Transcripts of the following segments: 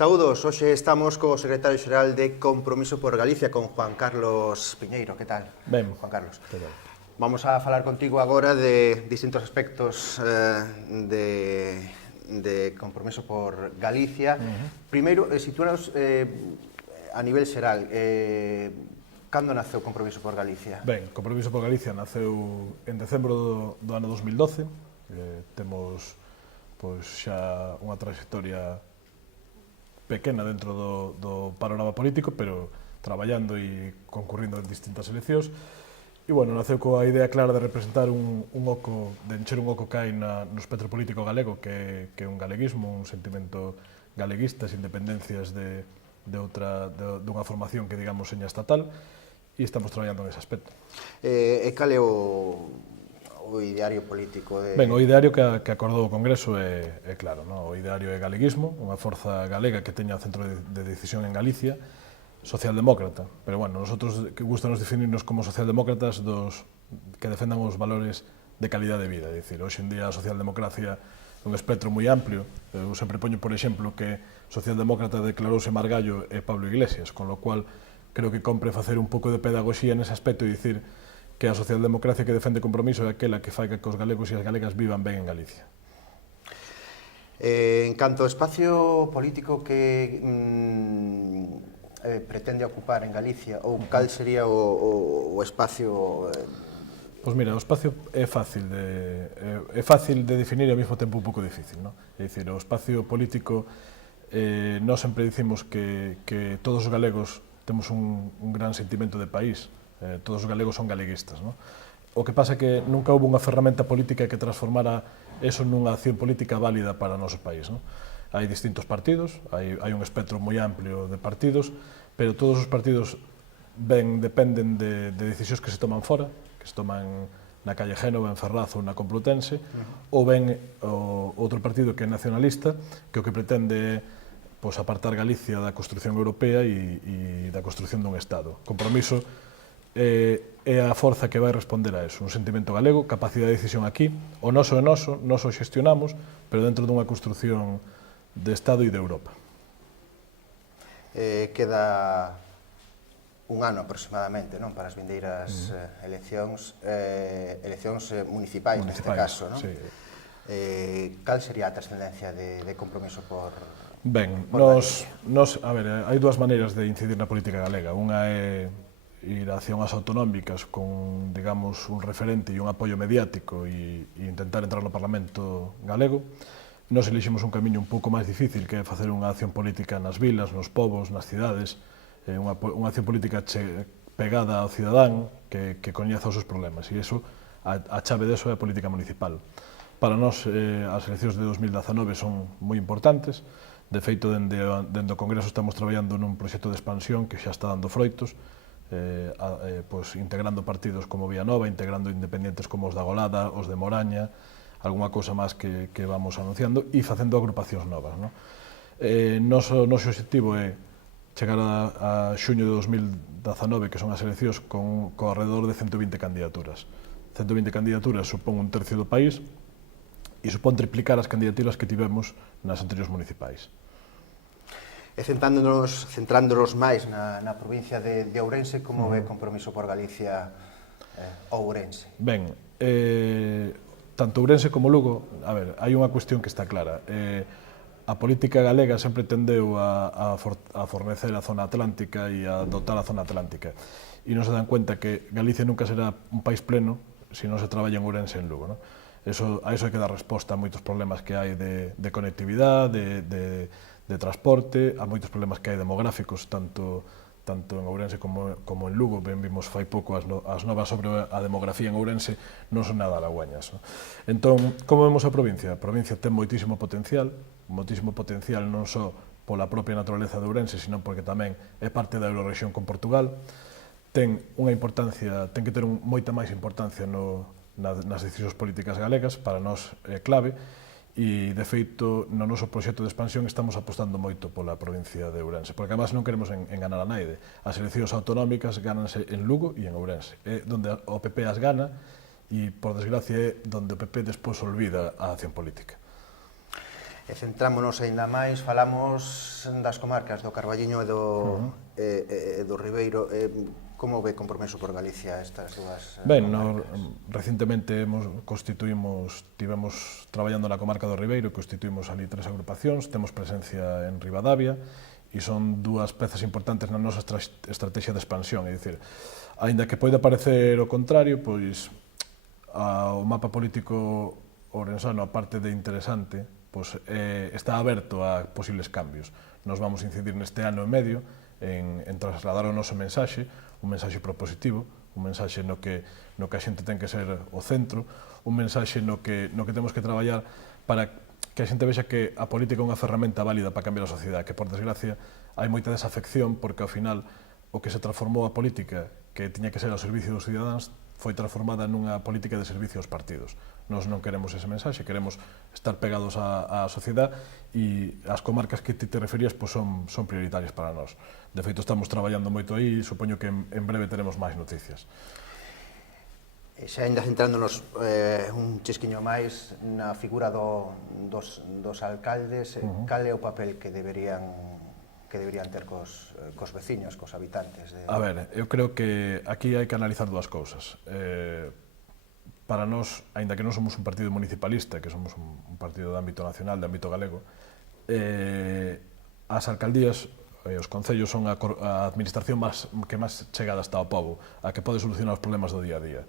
Saúdos, hoxe estamos co secretario xeral de Compromiso por Galicia, con Juan Carlos Piñeiro. Que tal? Ben, Juan Carlos. que tal? Vamos a falar contigo agora de distintos aspectos de Compromiso por Galicia. Primeiro, situaros a nivel xeral. Cando naceu Compromiso por Galicia? Ben, Compromiso por Galicia naceu en decembro do ano 2012. Temos xa unha trayectoria pequena dentro do panorama político, pero traballando e concurrindo en distintas eleccións. E, bueno, naceu coa idea clara de representar un oco, de encher un oco que hai no espectro político galego, que é un galeguismo, un sentimento galeguista, sin dependencias dunha formación que, digamos, seña estatal, e estamos traballando nese aspecto. E cal é o ideario político de... Ben, o ideario que acordou o Congreso é claro, non? O ideario é galeguismo, unha forza galega que teña centro de decisión en Galicia, socialdemócrata, pero, bueno, nosotros que gustanos definirnos como socialdemócratas que defendan os valores de calidade de vida, é dicir, hoxe en día a socialdemocracia é un espectro moi amplio. Eu sempre poño, por exemplo, que socialdemócrata declarouse Margallo e Pablo Iglesias, con lo cual creo que compre facer un pouco de pedagogía nese aspecto e dicir que a socialdemocracia que defende Compromiso é aquela que fai que os galegos e as galegas vivan ben en Galicia. En canto ao espacio político que pretende ocupar en Galicia, ou cal sería o espacio... Pois mira, o espacio é fácil de definir e ao mesmo tempo un pouco difícil, non? É dicir, o espacio político, nós sempre dicimos que todos os galegos temos un gran sentimento de país, todos os galegos son galeguistas, non? O que pasa é que nunca houve unha ferramenta política que transformara eso nunha acción política válida para o noso país, non? Hai distintos partidos, hai un espectro moi amplio de partidos, pero todos os partidos dependen de decisións que se toman fora, que se toman na calle Génova, en Ferraz ou na Complutense, ou ben outro partido que é nacionalista, que o que pretende é apartar Galicia da construción europea e da construción dun Estado. Compromiso é a forza que vai responder a eso, un sentimento galego, capacidade de decisión aquí, o noso é noso, nós o xestionamos, pero dentro dunha construción de Estado e de Europa. Queda un ano aproximadamente, non, para as vindeiras eleccións municipais, neste caso, non? Sí. Cal sería a trascendencia de Compromiso por Ben, a ver, hai dúas maneiras de incidir na política galega. Unha é ir hacia unhas autonómicas con, digamos, un referente e un apoio mediático e intentar entrar no Parlamento galego. Nos eliximos un camiño un pouco máis difícil, que é facer unha acción política nas vilas, nos povos, nas cidades, unha acción política pegada ao cidadán que coñeza os seus problemas, e iso, a chave deso é a política municipal. Para nós, as eleccións de 2019 son moi importantes. De feito, dende o Congreso estamos traballando nun proxecto de expansión que xa está dando froitos, integrando partidos como Vianova, integrando independientes como os da Golada, os de Moraña, algunha cousa máis que vamos anunciando, e facendo agrupacións novas. Noso obxectivo é chegar a xuño de 2019, que son as eleccións, con alrededor de 120 candidaturas. 120 candidaturas supón un tercio do país e supón triplicar as candidaturas que tivemos nas anteriores municipais. E centrándonos máis na provincia de Ourense, como ve Compromiso por Galicia Ourense? Ben, tanto Ourense como Lugo, a ver, hai unha cuestión que está clara. A política galega sempre tendeu a fornecer a zona atlántica e a dotar a zona atlántica. E non se dan cuenta que Galicia nunca será un país pleno se non se traballa en Ourense e en Lugo, non? A iso hai que dar resposta a moitos problemas que hai de conectividade, de transporte, a moitos problemas que hai demográficos, tanto en Ourense como en Lugo. Ben vimos fai pouco as novas sobre a demografía en Ourense, non son nada halagüeñas. Entón, como vemos a provincia? A provincia ten moitísimo potencial non só pola propia naturaleza de Ourense, sino porque tamén é parte da Eurorexión con Portugal. Ten que ter moita máis importancia nas decisións políticas galegas, para nós é clave, e, de feito, no noso proxecto de expansión estamos apostando moito pola provincia de Ourense, porque, además, non queremos enganar a naide. As eleccións autonómicas gánanse en Lugo e en Ourense. É donde o PP as gana e, por desgracia, é donde o PP despois olvida a acción política. E centrámonos aínda máis, falamos das comarcas do Carballiño e do Ribeiro. Como ve Compromiso por Galicia estas dúas comarcas? Recentemente estivemos traballando na comarca do Ribeiro, constituímos ali 3 agrupacións, temos presencia en Ribadavia, e son dúas pezas importantes na nosa estrategia de expansión, é dicir, aínda que poida parecer o contrario, pois o mapa político ourensano, a parte de interesante, pois, está aberto a posibles cambios. Nos vamos incidir neste ano e medio en trasladar o noso mensaxe, un mensaxe propositivo, un mensaxe no que a xente ten que ser o centro, un mensaxe no que temos que traballar para que a xente vexa que a política é unha ferramenta válida para cambiar a sociedade, que por desgracia hai moita desafección porque ao final o que se transformou a política que tiña que ser ao servicio dos cidadáns foi transformada nunha política de servicio aos partidos. Nós non queremos ese mensaxe, queremos estar pegados á sociedade e as comarcas que te referías pois son prioritarias para nós. De feito, estamos traballando moito aí e supoño que en breve teremos máis noticias. Xa ainda centrándonos un chisquiño máis na figura dos alcaldes, cal é o papel que deberían ter cos veciños, cos habitantes? A ver, eu creo que aquí hai que analizar dúas cousas. Para nós, aínda que non somos un partido municipalista, que somos un partido de ámbito nacional, de ámbito galego, as alcaldías, os concellos son a administración que máis chegada está ao pobo, a que pode solucionar os problemas do día a día.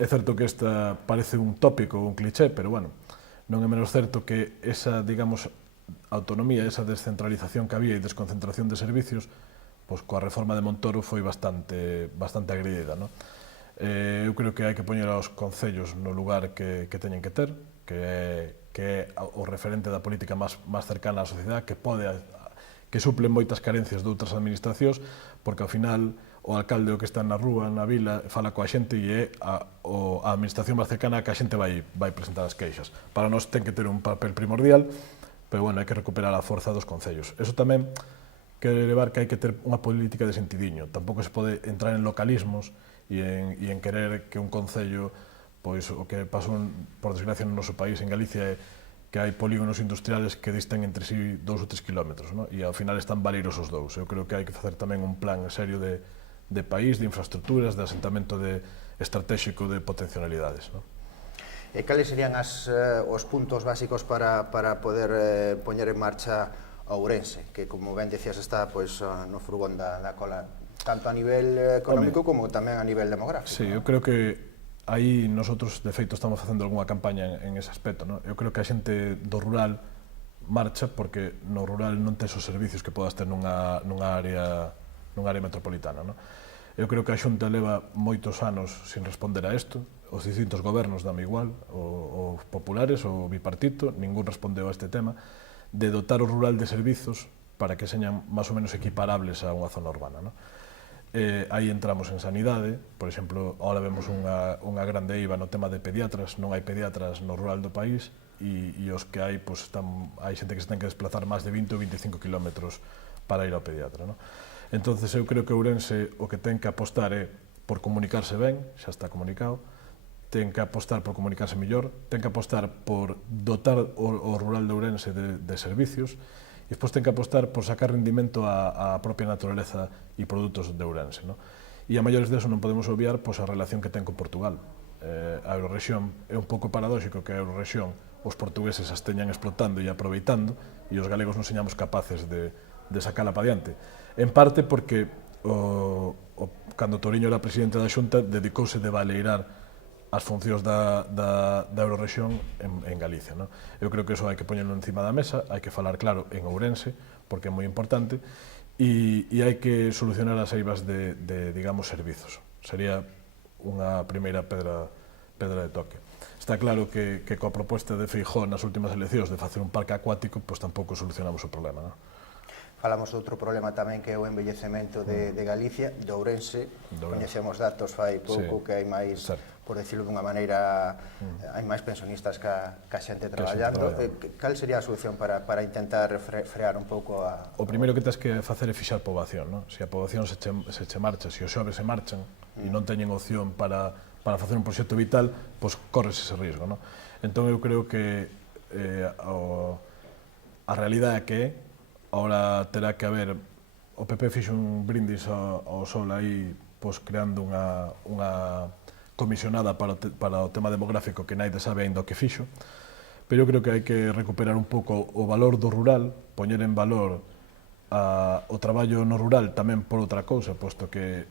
É certo que esta parece un tópico, un cliché, pero bueno, non é menos certo que esa, digamos, autonomía, esa descentralización que había e desconcentración de servicios, pois coa reforma de Montoro foi bastante agredida, non? Eu creo que hai que poñer aos concellos no lugar que teñen que ter, que é o referente da política máis cercana á sociedade, que suple moitas carencias de outras administracións, porque ao final o alcalde o que está na rúa, na vila, fala coa xente e é a administración máis cercana a que a xente vai presentar as queixas. Para nós ten que ter un papel primordial, pero bueno, hai que recuperar a forza dos concellos. Eso tamén quere levar que hai que ter unha política de sentidiño. Tampouco se pode entrar en localismos e en querer que un concello, pois o que pasou, por desgracia, no noso país, en Galicia, é que hai polígonos industriales que distan entre sí 2 ou 3 kilómetros, non? E ao final están valeiros os dous. Eu creo que hai que facer tamén un plan serio de país, de infraestructuras, de asentamento estratégico de potencialidades, non? E cales serían os puntos básicos para poder poñer en marcha Ourense, que, como ben decías, está no furgón da cola, tanto a nivel económico como tamén a nivel demográfico? Sí, eu creo que aí nosotros, de feito, estamos facendo algunha campaña en ese aspecto, non? Eu creo que a xente do rural marcha porque no rural non tes os servicios que podas ter nunha área metropolitana, non? Eu creo que a Xunta leva moitos anos sin responder a isto, os distintos gobernos dame igual, os populares, o bipartito, ningún respondeu a este tema, de dotar o rural de servizos para que señan máis ou menos equiparables a unha zona urbana, non? Aí entramos en sanidade, por exemplo, ahora vemos unha grande eiva no tema de pediatras, non hai pediatras no rural do país e os que hai, hai xente que se ten que desplazar máis de 20 ou 25 kilómetros para ir ao pediatra, non? Entonces eu creo que Ourense o que ten que apostar é por comunicarse ben, xa está comunicado, ten que apostar por comunicarse mellor, ten que apostar por dotar o rural de Ourense de servicios e despois ten que apostar por sacar rendimento á propia naturaleza e produtos de Ourense, non? E a maiores deso non podemos obviar a relación que ten con Portugal. A Eurorrexión é un pouco paradóxico que a Eurorrexión os portugueses as teñan explotando e aproveitando e os galegos non señamos capaces de sacala para diante. En parte porque cando Toriño era presidente da Xunta dedicouse de baleirar as funcións da Eurorrexión en Galicia, non? Eu creo que eso hai que poñerlo encima da mesa, hai que falar claro en Ourense, porque é moi importante, e hai que solucionar as eivas de digamos, servizos. Sería unha primeira pedra de toque. Está claro que coa proposta de Feijóo nas últimas eleccións de facer un parque acuático, pois tampouco solucionamos o problema, non? Falamos de outro problema tamén que é o envellecemento de Galicia, de Ourense. Coñecemos datos fai pouco que hai máis, por decirlo dunha maneira, hai máis pensionistas que a xente traballando. Cal sería a solución para intentar frear un pouco a... O primeiro que tens que facer é fixar poboación, non? Se a poboación se che marcha, se os xoves se marchan e non teñen opción para facer un proxecto vital, pois corres ese risco, non? Entón eu creo que a realidade é que ahora terá que haber, o PP fixe un brindis ao sol aí, pois creando unha comisionada para o tema demográfico que naide sabe ainda o que fixo, pero eu creo que hai que recuperar un pouco o valor do rural, poñer en valor o traballo no rural tamén por outra cousa, posto que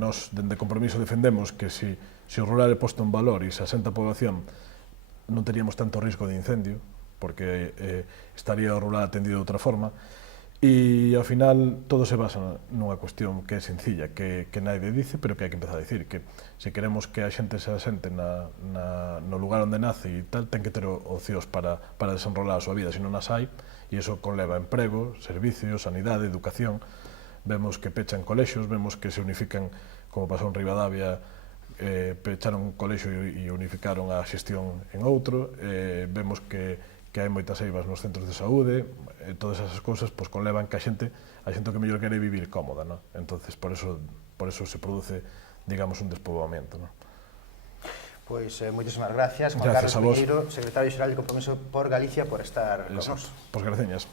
nos, dende Compromiso, defendemos que se o rural é posto en valor e se asenta a población, non teríamos tanto risco de incendio, porque estaría o rural atendido de outra forma, e ao final todo se basa nunha cuestión que é sencilla, que naide dice, pero que hai que empezar a dicir, que se queremos que a xente se asente no lugar onde nace e tal, ten que ter opcións para desenrolar a súa vida, se non as hai, e iso conleva emprego, servicios, sanidade, educación. Vemos que pechan colexios, vemos que se unifican, como pasou en Ribadavia, pecharon un colexio e unificaron a xestión en outro, vemos que hai moitas eivas nos centros de saúde, todas esas cousas pois conlevan que a xente que mellor quere vivir cómoda, non? Entonces, por eso se produce, digamos, un despoboamento, non? Pois moitísimas gracias, Juan Carlos Piñeiro, secretario xeral de Compromiso por Galicia, por estar con nos. Pois graciñas.